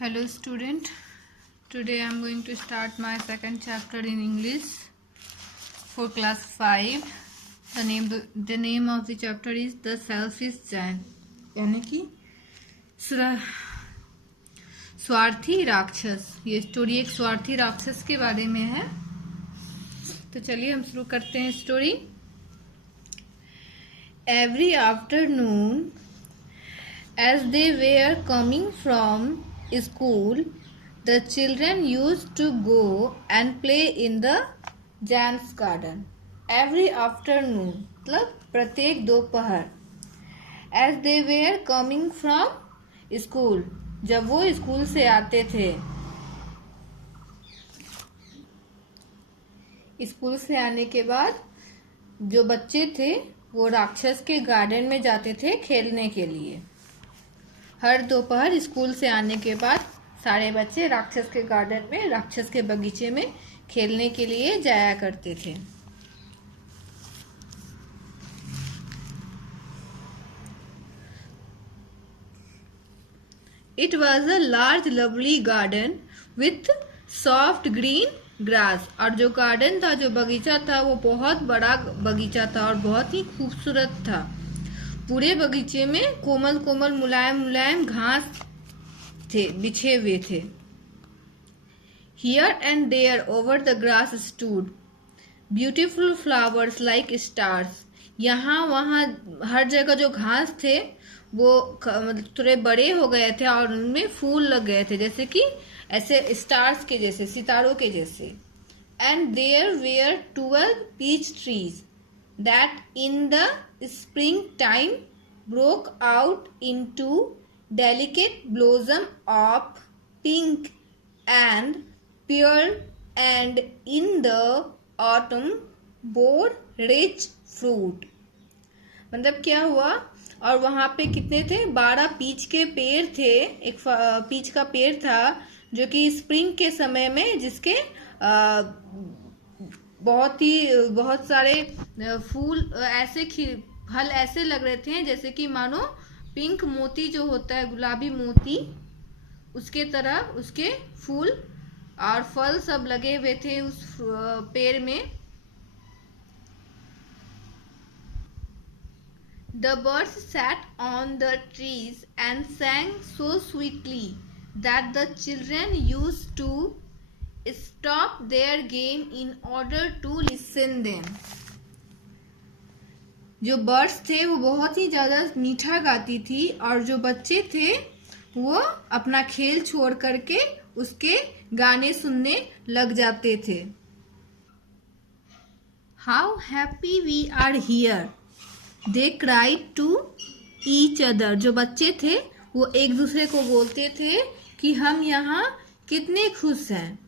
Hello student, today I am going to start my second chapter in English for class 5. The name of the chapter is The Selfish Giant, यानी कि स्वार्थी राक्षस। ये story एक स्वार्थी राक्षस के बारे में है। तो चलिए हम शुरू करते हैं story. Every afternoon as they were coming from school, the children used to go and play in the giant's garden. Every afternoon मतलब प्रत्येक दोपहर। As they were coming from school, जब वो स्कूल से आते थे। स्कूल से आने के बाद जो बच्चे थे वो राक्षस के गार्डन में जाते थे खेलने के लिए। हर दोपहर स्कूल से आने के बाद सारे बच्चे राक्षस के गार्डन में, राक्षस के बगीचे में खेलने के लिए जाया करते थे। It was a large lovely garden with soft green grass। और जो गार्डन था, जो बगीचा था, वो बहुत बड़ा बगीचा था और बहुत ही खूबसूरत था। पूरे बगीचे में कोमल कोमल मुलायम मुलायम घास थे, बिछे हुए थे। Here and there over the grass stood beautiful flowers like stars। यहाँ वहाँ हर जगह जो घास थे वो थोड़े बड़े हो गए थे और उनमें फूल लग गए थे, जैसे कि ऐसे स्टार्स के जैसे, सितारों के जैसे। And there were 12 peach trees that in the springtime broke out into delicate blossom of pink and pearl, and in the autumn bore rich fruit। मतलब क्या हुआ, और वहां पे कितने थे? 12 पीच के पेड़ थे। एक पीच का पेड़ था जो कि स्प्रिंग के समय में, जिसके बहुत सारे फूल ऐसे फल ऐसे लग रहे थे जैसे कि मानो पिंक मोती जो होता है, गुलाबी मोती, उसके तरह उसके फूल और फल सब लगे हुए थे उस पेड़ में। The birds sat on the trees and sang so sweetly that the children used to stop their game in order to listen them। जो बर्ड्स थे वो बहुत ही ज्यादा मीठा गाती थी और जो बच्चे थे वो अपना खेल छोड़ करके उसके गाने सुनने लग जाते थे। How happy we are here, they cried to each other। जो बच्चे थे वो एक दूसरे को बोलते थे कि हम यहाँ कितने खुश हैं।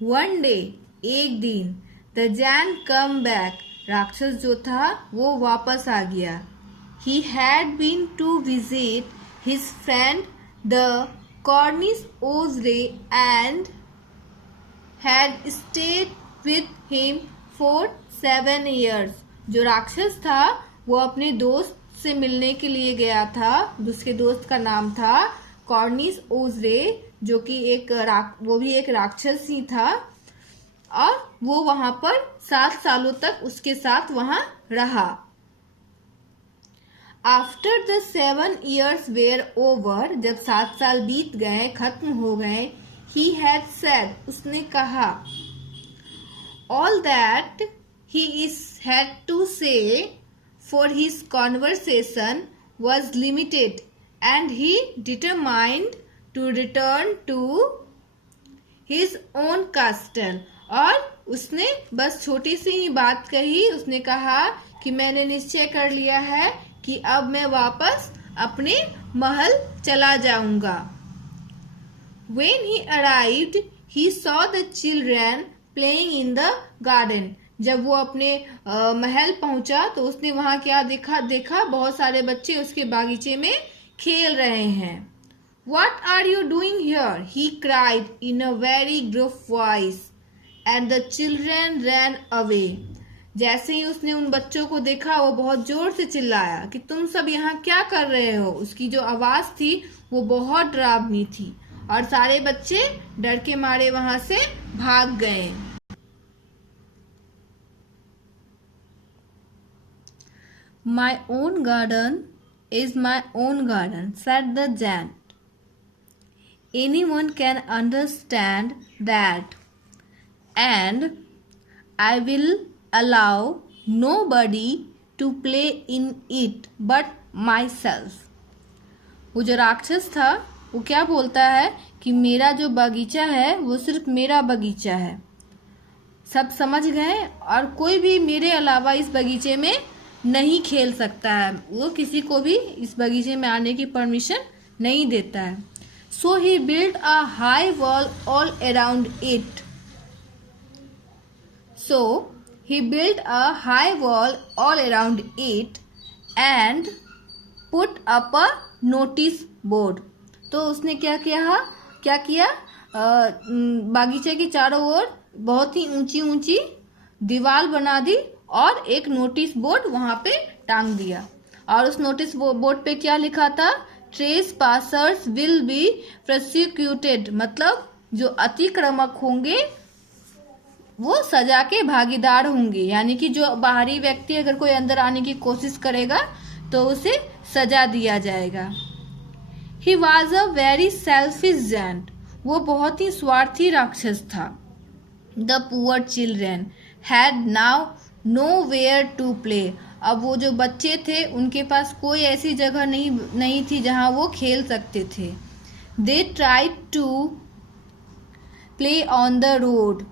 One day, एक दिन, the giant come back। राक्षस जो था वो वापस आ गया। He had been to visit his friend the Cornish Osprey and had stayed with him for 7 years। जो राक्षस था वो अपने दोस्त से मिलने के लिए गया था। उसके दोस्त का नाम था कॉर्निश ओजरे, जो कि वो भी एक राक्षस ही था, और वो वहां पर 7 सालों तक उसके साथ वहां रहा। After the 7 years were over, जब 7 साल बीत गए, खत्म हो गए, he had said, उसने कहा, all that he had to say for his conversation was limited and he determined to return to his own castle। और उसने बस छोटी सी ही बात कही। उसने कहा कि मैंने निश्चय कर लिया है कि अब मैं वापस अपने महल चला जाऊंगा। When he arrived, he saw the children playing in the garden। जब वो अपने महल पहुंचा तो उसने वहां क्या देखा बहुत सारे बच्चे उसके बागीचे में खेल रहे हैं। What are you doing here? He cried in a very gruff voice, and the children ran away। जैसे ही उसने उन बच्चों को देखा वो बहुत जोर से चिल्लाया कि तुम सब यहाँ क्या कर रहे हो। उसकी जो आवाज थी वो बहुत डरावनी थी और सारे बच्चे डर के मारे वहां से भाग गए। My own garden is my own garden, said the giant. Anyone can understand that, and I will allow nobody to play in it but myself. वो जो राक्षस था वो क्या बोलता है कि मेरा जो बगीचा है वो सिर्फ मेरा बगीचा है, सब समझ गए, और कोई भी मेरे अलावा इस बगीचे में नहीं खेल सकता है। वो किसी को भी इस बगीचे में आने की परमिशन नहीं देता है। So he build a high wall all around it. So he build a high wall all around it and put up a notice board. तो उसने क्या किया बागीचे के चारों ओर बहुत ही ऊंची ऊंची दीवार बना दी और एक नोटिस बोर्ड वहां पे टांग दिया। और उस नोटिस बोर्ड पे क्या लिखा था? Trace passers will be prosecuted, मतलब जो अतिक्रमक होंगे वो सजा के भागीदार होंगे, यानी कि जो बाहरी व्यक्ति अगर कोई अंदर आने की कोशिश करेगा तो उसे सजा दिया जाएगा। He was a very selfish giant. वो बहुत ही स्वार्थी राक्षस था। The poor children had now nowhere to play. अब वो जो बच्चे थे उनके पास कोई ऐसी जगह नहीं थी जहां वो खेल सकते थे। They tried to play on the road.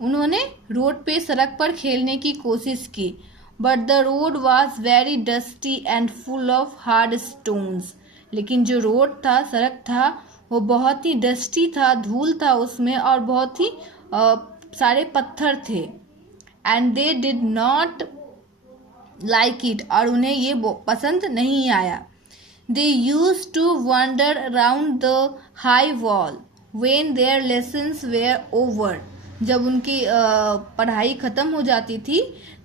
उन्होंने रोड पे सड़क पर खेलने की कोशिश की। But the road was very dusty and full of hard stones. लेकिन जो रोड था, सड़क था, वो बहुत ही डस्टी था, धूल था उसमें और बहुत ही सारे पत्थर थे। And they did not like it, और उन्हें ये पसंद नहीं आया। They use to wander around the high wall when their lessons were over. जब उनकी पढ़ाई खत्म हो जाती थी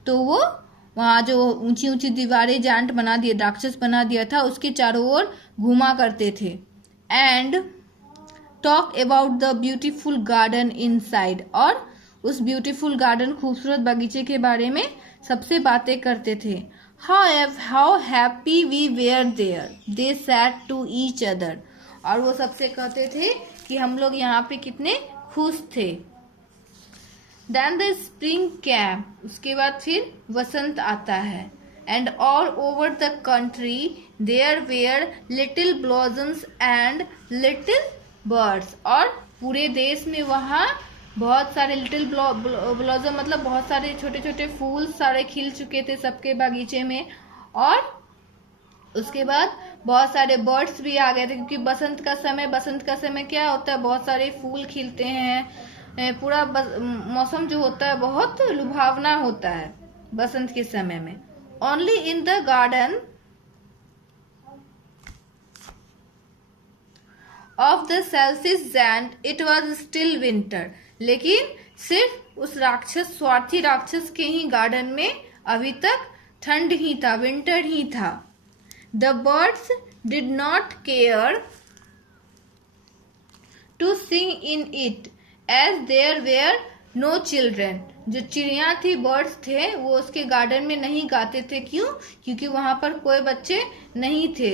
तो वो वहाँ जो ऊंची ऊंची दीवारें जांट बना दिए, राक्षस बना दिया था, उसके चारों ओर घुमा करते थे। And talk about the beautiful garden inside, और उस ब्यूटीफुल गार्डन, खूबसूरत बगीचे के बारे में सबसे बातें करते थे। How happy we were there, they said to each other, और वो सबसे कहते थे कि हम लोग यहाँ पे कितने खुश थे। Then the spring came, उसके बाद फिर वसंत आता है। And all over the country there were little blossoms and little birds, और पूरे देश में वहाँ बहुत सारे लिटिल ब्लॉसम मतलब बहुत सारे छोटे छोटे फूल सारे खिल चुके थे सबके बागीचे में, और उसके बाद बहुत सारे बर्ड्स भी आ गए थे, क्योंकि बसंत का समय क्या होता है, बहुत सारे फूल खिलते हैं, पूरा मौसम जो होता है बहुत लुभावना होता है बसंत के समय में। Only in the garden of the selfish giant it was still winter, लेकिन सिर्फ उस स्वार्थी राक्षस के ही गार्डन में अभी तक ठंड ही था, विंटर ही था। The birds did not care to sing in it as there were no children, जो चिड़िया थी, बर्ड्स थे, वो उसके गार्डन में नहीं गाते थे। क्यों? क्योंकि वहां पर कोई बच्चे नहीं थे।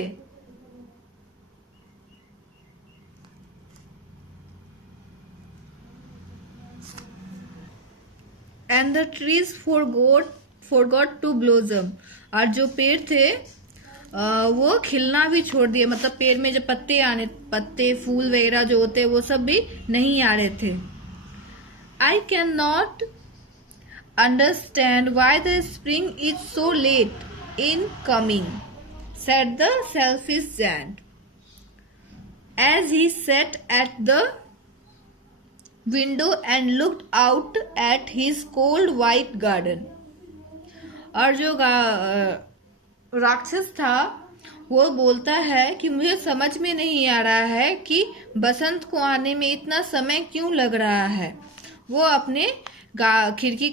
And the trees forgot to blossom, और जो पेड़ थे वो खिलना भी छोड़ दिए, मतलब पेड़ में जो पत्ते फूल वगैरह जो होते वो सब भी नहीं आ रहे थे। I can not understand why the spring is so late in coming, said the selfish giant as he sat at the window and looked out at his cold white garden. और जो राक्षस था वो बोलता है कि मुझे समझ में नहीं आ रहा है कि बसंत को आने में इतना समय क्यों लग रहा है। वो अपने खिड़की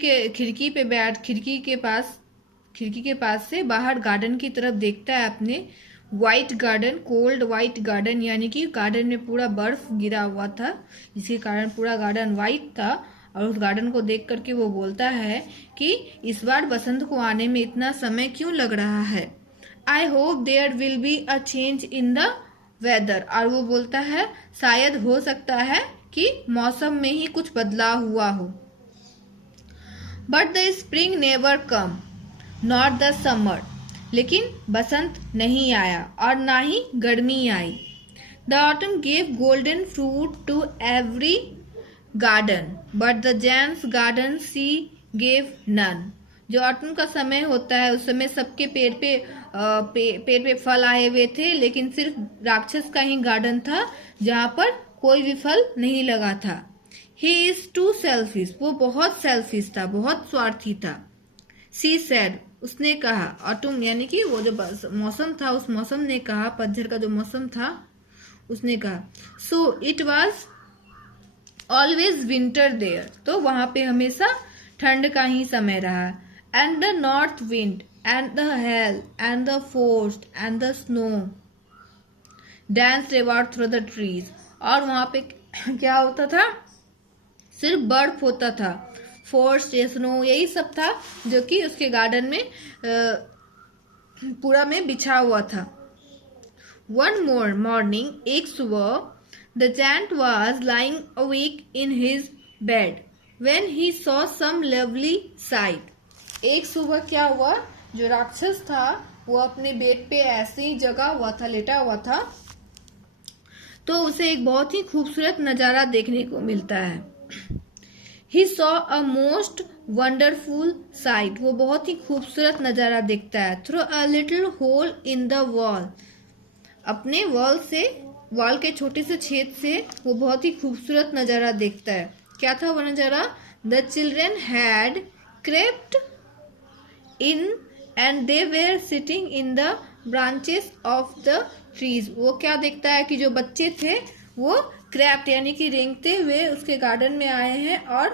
के पास से बाहर गार्डन की तरफ देखता है अपने, white garden, cold white garden, यानी कि गार्डन में पूरा बर्फ गिरा हुआ था जिसके कारण पूरा गार्डन वाइट था। और उस गार्डन को देख करके वो बोलता है कि इस बार बसंत को आने में इतना समय क्यों लग रहा है। I hope there will be a change in the weather. और वो बोलता है शायद हो सकता है कि मौसम में ही कुछ बदलाव हुआ हो। But the spring never came not the summer. लेकिन बसंत नहीं आया और ना ही गर्मी आई। The autumn gave golden fruit to every garden but the James garden she gave none. जो ऑटम का समय होता है उस समय सबके पेड़ पे फल आए हुए थे, लेकिन सिर्फ राक्षस का ही गार्डन था जहाँ पर कोई भी फल नहीं लगा था। He is too selfish. वो बहुत सेल्फिश था, बहुत स्वार्थी था। She said. उसने कहा। ऑटम यानी कि वो जो मौसम था उस मौसम ने कहा, पतझड़ का जो मौसम था उसने कहा। So it was always winter there. तो वहां पे हमेशा ठंड का ही समय रहा। And the north wind and the hail and the frost and the snow dance about through the trees. और वहां पे क्या होता था, सिर्फ बर्फ होता था, फॉरेस्ट स्नो यही सब था जो कि उसके गार्डन में पूरा में बिछा हुआ था। वन मोर मॉर्निंग, एक सुबह, the giant was lying awake in his bed when he saw some lovely sight. एक सुबह क्या हुआ, जो राक्षस था वो अपने बेड पे ऐसे ही जगा हुआ था, लेटा हुआ था, तो उसे एक बहुत ही खूबसूरत नजारा देखने को मिलता है। He saw a most wonderful sight। वो बहुत ही खूबसूरत नजारा देखता है। Through a little hole in the wall। अपने वॉल के छोटे से छेद से वो बहुत ही खूबसूरत नजारा देखता है। क्या था वो नजारा? The children had crept in and they were sitting in the branches of the trees। वो क्या देखता है कि जो बच्चे थे वो क्रैप्ट यानी कि रेंगते हुए उसके गार्डन में आए हैं और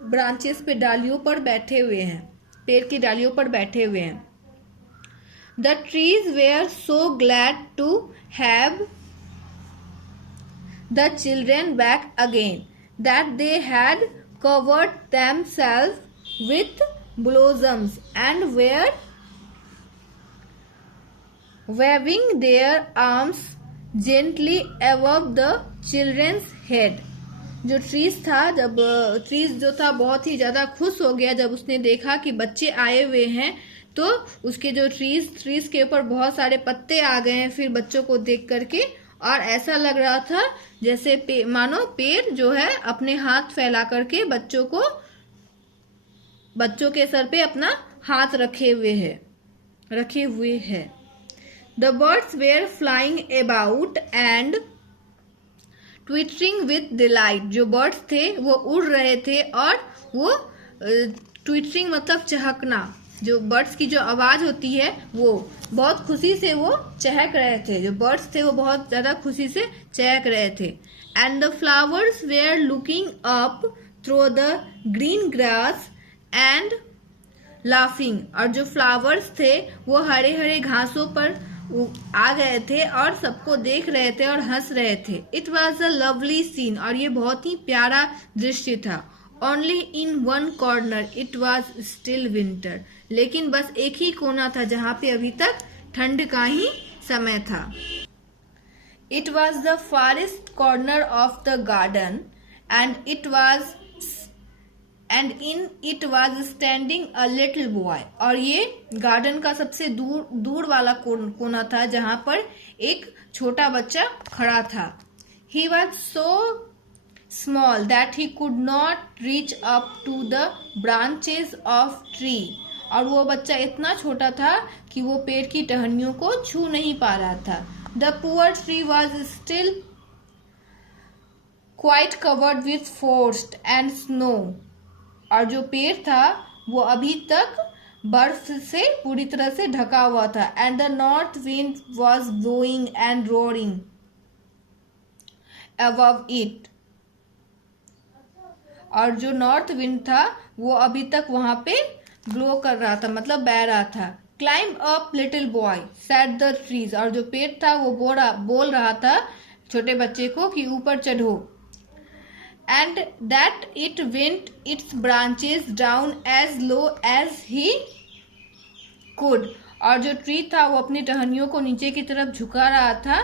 ब्रांचेस पे, डालियों पर बैठे हुए हैं, पेड़ की डालियों पर बैठे हुए हैं। The trees were so glad to have the children back again that they had covered themselves with blossoms and were waving their arms gently above the children's head। जो ट्रीज था, जब ट्रीज जो था बहुत ही ज्यादा खुश हो गया जब उसने देखा कि बच्चे आए हुए हैं, तो उसके जो ट्रीज के ऊपर बहुत सारे पत्ते आ गए हैं फिर बच्चों को देख करके, और ऐसा लग रहा था जैसे मानो पेड़ जो है अपने हाथ फैला करके बच्चों के सर पे अपना हाथ रखे हुए है। The birds were flying about and twittering with delight। जो बर्ड्स थे वो उड़ रहे थे और वो ट्विटरिंग मतलब चहकना, जो बर्ड्स की जो आवाज होती है वो बहुत खुशी से वो चहक रहे थे। जो बर्ड्स थे वो बहुत ज्यादा खुशी से चहक रहे थे। And the flowers were looking up through the green grass and laughing. और जो फ्लावर्स थे वो हरे हरे घासों पर आ गए थे और सबको देख रहे थे और हंस रहे थे। It was a lovely scene. और ये बहुत ही प्यारा दृश्य था। Only in one corner it was still winter. लेकिन बस एक ही कोना था जहाँ पे अभी तक ठंड का ही समय था। It was the farthest corner of the garden and in it was standing a little boy. और ये गार्डन का सबसे दूर वाला कोना था जहां पर एक छोटा बच्चा खड़ा था। He was so small that he could not reach up to the branches of tree. और वो बच्चा इतना छोटा था कि वो पेड़ की टहनियों को छू नहीं पा रहा था। The poor tree was still quite covered with forest and snow. और जो पेड़ था वो अभी तक बर्फ से पूरी तरह से ढका हुआ था। And the north wind was blowing and roaring above it. और जो नॉर्थ विंड था वो अभी तक वहां पे ब्लो कर रहा था, मतलब बह रहा था। Climb up little boy said the trees, और जो पेड़ था वो बोल रहा था छोटे बच्चे को कि ऊपर चढ़ो। And that it went its branches down as low as he could, और जो ट्री था वो अपनी टहनियों को नीचे की तरफ झुका रहा था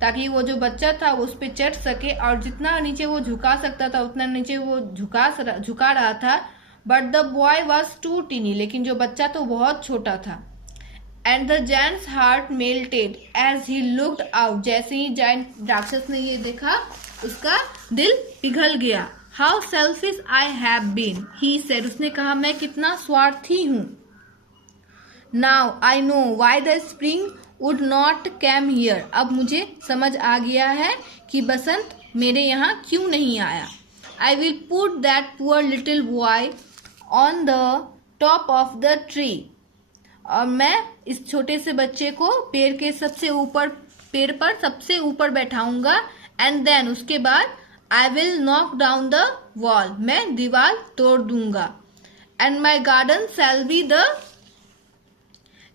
ताकि वो जो बच्चा था वो उस पर चढ़ सके, और जितना नीचे वो झुका सकता था उतना नीचे वो झुका रहा था। But the boy was too tiny, लेकिन जो बच्चा तो बहुत छोटा था। And the giant's heart melted as he looked out, जैसे ही जायंट राक्षस ने ये देखा उसका दिल पिघल गया। How selfish I have been, he said, उसने कहा मैं कितना स्वार्थी हूँ। Now I know why the spring would not came here, अब मुझे समझ आ गया है कि बसंत मेरे यहाँ क्यों नहीं आया। I will put that poor little boy on the top of the tree, और मैं इस छोटे से बच्चे को पेड़ पर सबसे ऊपर बैठाऊंगा। एंड देन उसके बाद I will knock down the wall, मैं दीवार तोड़ दूंगा। And my garden shall be the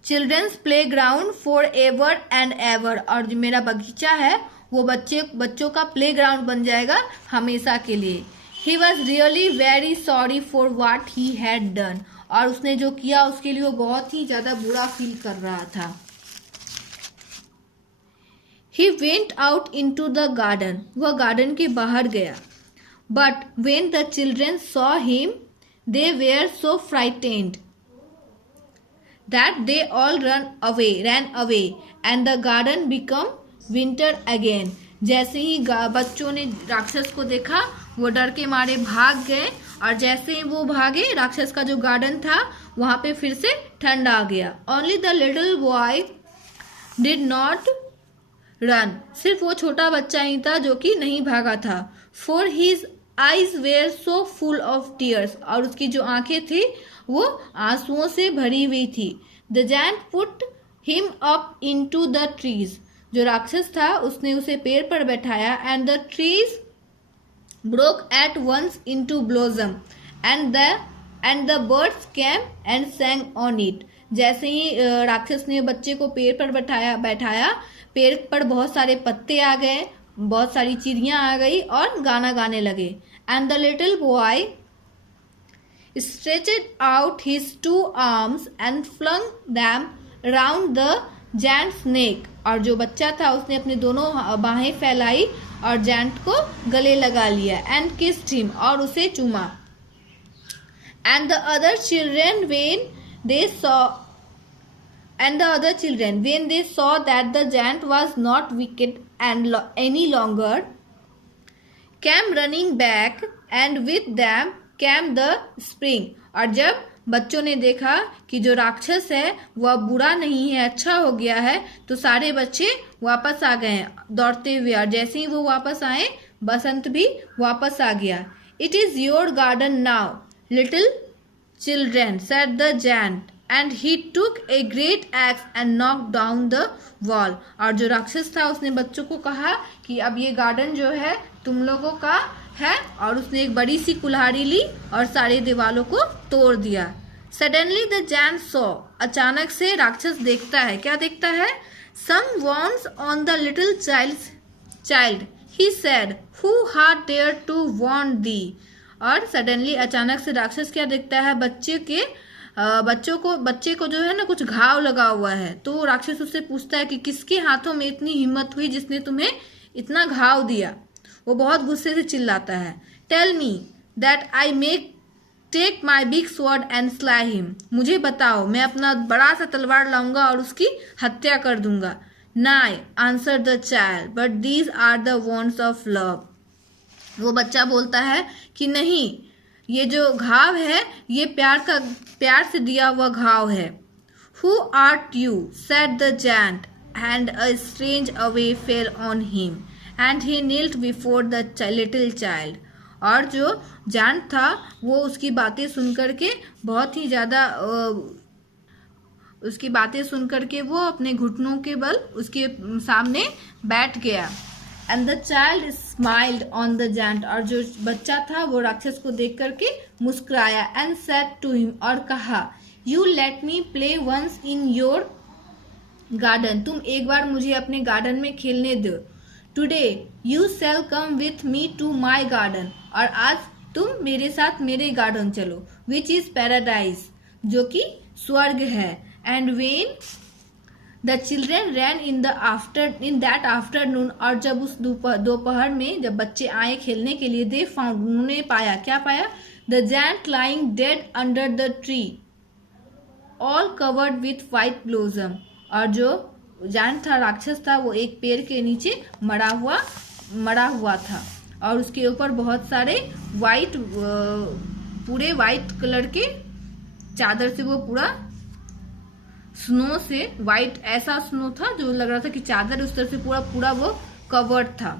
children's playground for ever and ever, और जो मेरा बगीचा है वो बच्चों का प्ले ग्राउंड बन जाएगा हमेशा के लिए। He was really very sorry for watt he had done, और उसने जो किया उसके लिए वो बहुत ही ज्यादा बुरा फील कर रहा था। He went out into the garden, वह गार्डन के बाहर गया। But when the children saw him, they were so frightened that they all ran away, and the garden became winter again. जैसे ही बच्चों ने राक्षस को देखा वो डर के मारे भाग गए, और जैसे ही वो भागे राक्षस का जो गार्डन था वहां पे फिर से ठंड आ गया। Only the little boy did not run, सिर्फ वो छोटा बच्चा ही था जो कि नहीं भागा था। For his eyes were so full of tears, और उसकी जो आंखें थी वो आंसुओं से भरी हुई थी। The giant put him up into the trees, जो राक्षस था उसने उसे पेड़ पर बैठाया। And the trees broke at once into blossom, and the birds came and sang on it, जैसे ही राक्षस ने बच्चे को पेड़ पर बैठाया पेड़ पर बहुत सारे पत्ते आ गए, बहुत सारी चिड़ियां आ गई और गाना गाने लगे। And the little boy stretched out his 2 arms and flung them round the giant's neck, और जो बच्चा था उसने अपने दोनों बाहें फैलाई और जैंट को गले लगा लिया। एंड kissed him, और उसे चूमा। And the other children when they saw that the giant was not wicked and any longer, came running back, and with them came the spring, और जब बच्चों ने देखा कि जो राक्षस है वह बुरा नहीं है, अच्छा हो गया है, तो सारे बच्चे वापस आ गए दौड़ते हुए, और जैसे ही वो वापस आए बसंत भी वापस आ गया। It is your garden now, little children, said the giant, and he took a great axe and knocked down the wall, और जो राक्षस था उसने बच्चों को कहा कि अब ये गार्डन जो है तुम लोगों का है, और उसने एक बड़ी सी कुल्हाड़ी ली और सारे दीवालों को तोड़ दिया। Suddenly the giant saw, अचानक से राक्षस देखता है, क्या देखता है? Some wands on the little child, he said, who had dared to warn thee, और सडनली अचानक से राक्षस क्या देखता है? बच्चे को जो है ना कुछ घाव लगा हुआ है, तो राक्षस उससे पूछता है कि किसके हाथों में इतनी हिम्मत हुई जिसने तुम्हें इतना घाव दिया। वो बहुत गुस्से से चिल्लाता है, tell me that I may take my big sword and slay him, मुझे बताओ मैं अपना बड़ा सा तलवार लाऊंगा और उसकी हत्या कर दूंगा। Nay answer the child, but these are the wounds of love, वो बच्चा बोलता है कि नहीं, ये जो घाव है ये प्यार से दिया हुआ घाव है। Who art you, said the giant, and a strange away fell on him, and he nailed before the little child, और जो जायंट था वो उसकी बातें सुनकर के बहुत ही ज़्यादा वो अपने घुटनों के बल उसके सामने बैठ गया। And the child smiled on the giant, और जो बच्चा था वो राक्षस को देख करके मुस्कुराया। एंड सेड टू हिम, और कहा, you let me play once in your garden, तुम एक बार मुझे अपने गार्डन में खेलने दो। Today you shall come with me to my garden, और आज तुम मेरे साथ मेरे गार्डन चलो। विच इज पैराडाइज, जो कि स्वर्ग है। And when the children ran in that afternoon, और जब उस दोपहर में जब बच्चे आए खेलने के लिए, दे फाउंड, उन्होंने पाया, क्या पाया? The giant lying dead under the tree all covered with white blossom, और जो जैंट था, राक्षस था, वो एक पेड़ के नीचे मरा हुआ था, और उसके ऊपर बहुत सारे पूरे वाइट कलर के चादर से, वो पूरा स्नो से, वाइट ऐसा स्नो था जो लग रहा था कि चादर, उस तरह से पूरा वो कवर्ड था।